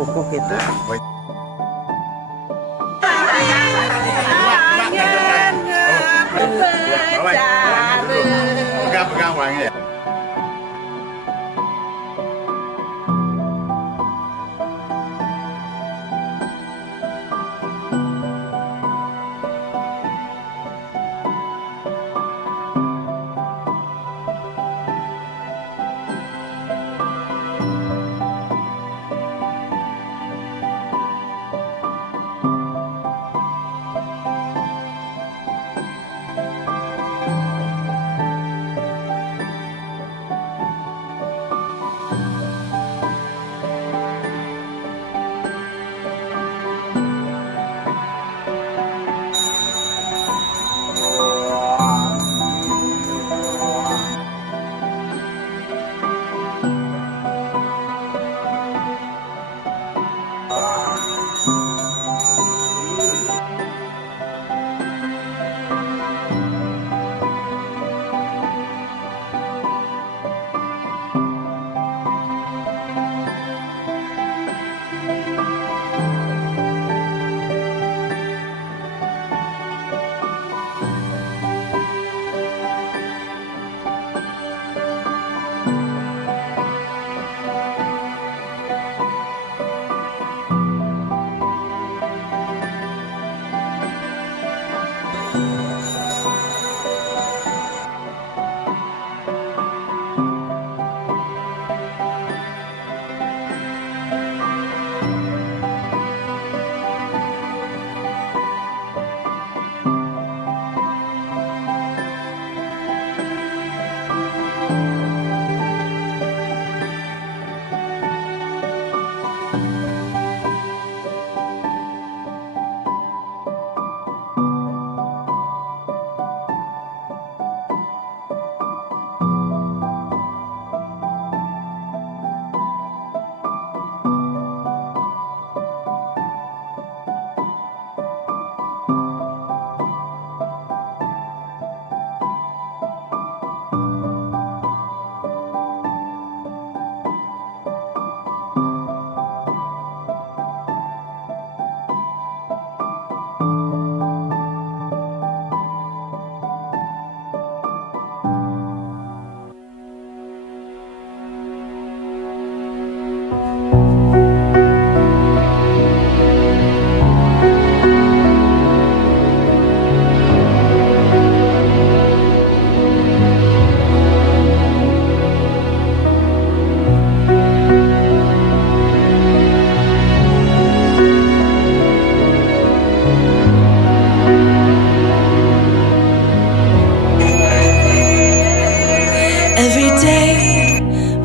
pupuk itu. Pegang uangnya ya.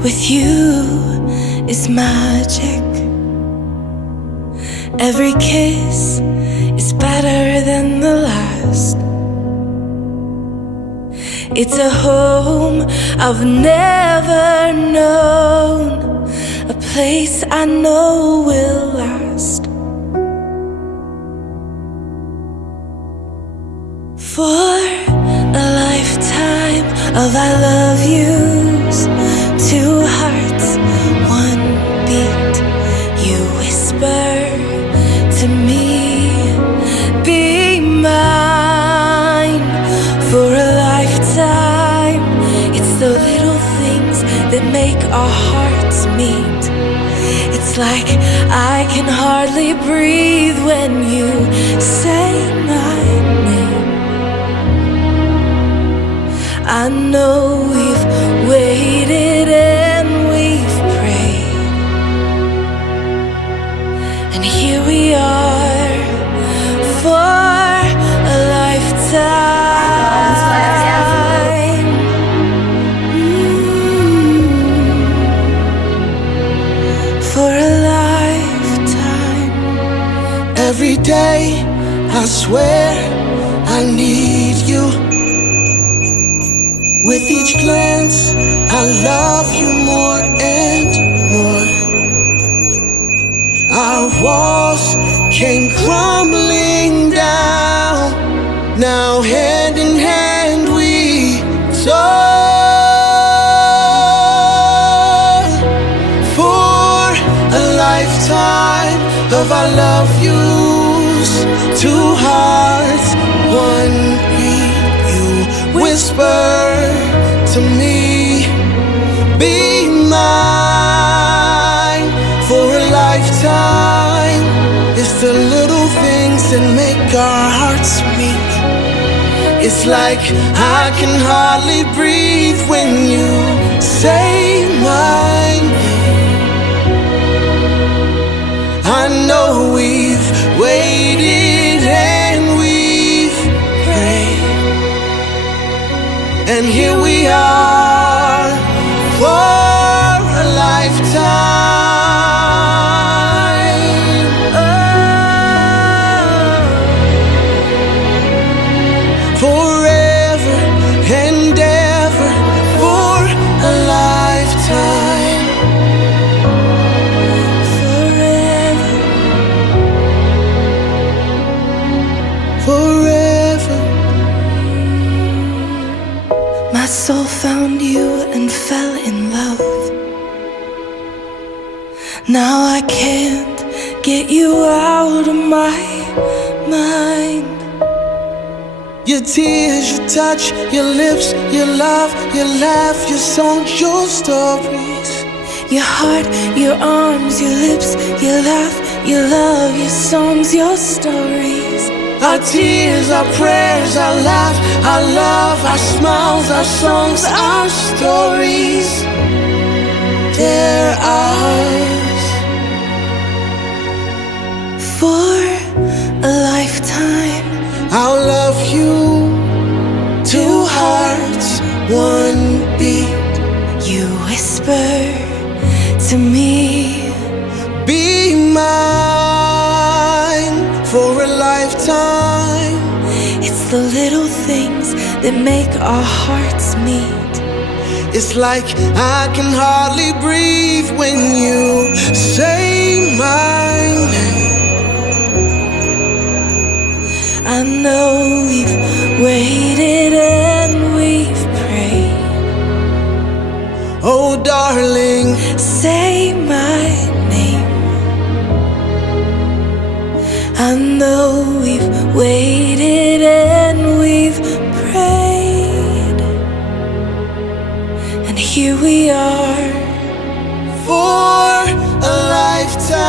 with you is magic. Every kiss is better than the last. It's a home I've never known, a place I know will last. For a lifetime of I love yous, two hearts, one beat. You whisper to me, be mine. For a lifetime, it's the little things that make our hearts meet. It's like I can hardly breathe when you say my name. I know we've waited and we've prayed, and here we are for a lifetime. For a lifetime. Every day I swear I need you. With each glance, I love you more and more. Our walls came crumbling down. Now hand in hand we soar. For a lifetime of I love yous, two hearts, one beat. You whisper to me, be mine. For a lifetime, it's the little things that make our hearts meet. It's like I can hardly breathe when you say my name. I know we've waited and we've prayed, and here we are for a lifetime. Forever and ever for a lifetime. Forever. Forever. My soul found you and fell in love. Now I can't get you out of my mind. Your tears, your touch, your lips, your love, your laugh, your songs, your stories. Your heart, your arms, your lips, your laugh, your love, your songs, your stories. Our tears, our prayers, our laugh, our love, our smiles, our songs, our stories. They're ours. For a lifetime, I'll love you, two hearts, one beat. you whisper to me, Be mine for a lifetime. it's the little things that make our hearts meet. It's like I can hardly breathe when you say my name. I know we've waited and we've prayed. Oh darling, Say my name. I know we've waited and we've prayed, and here we are for a lifetime.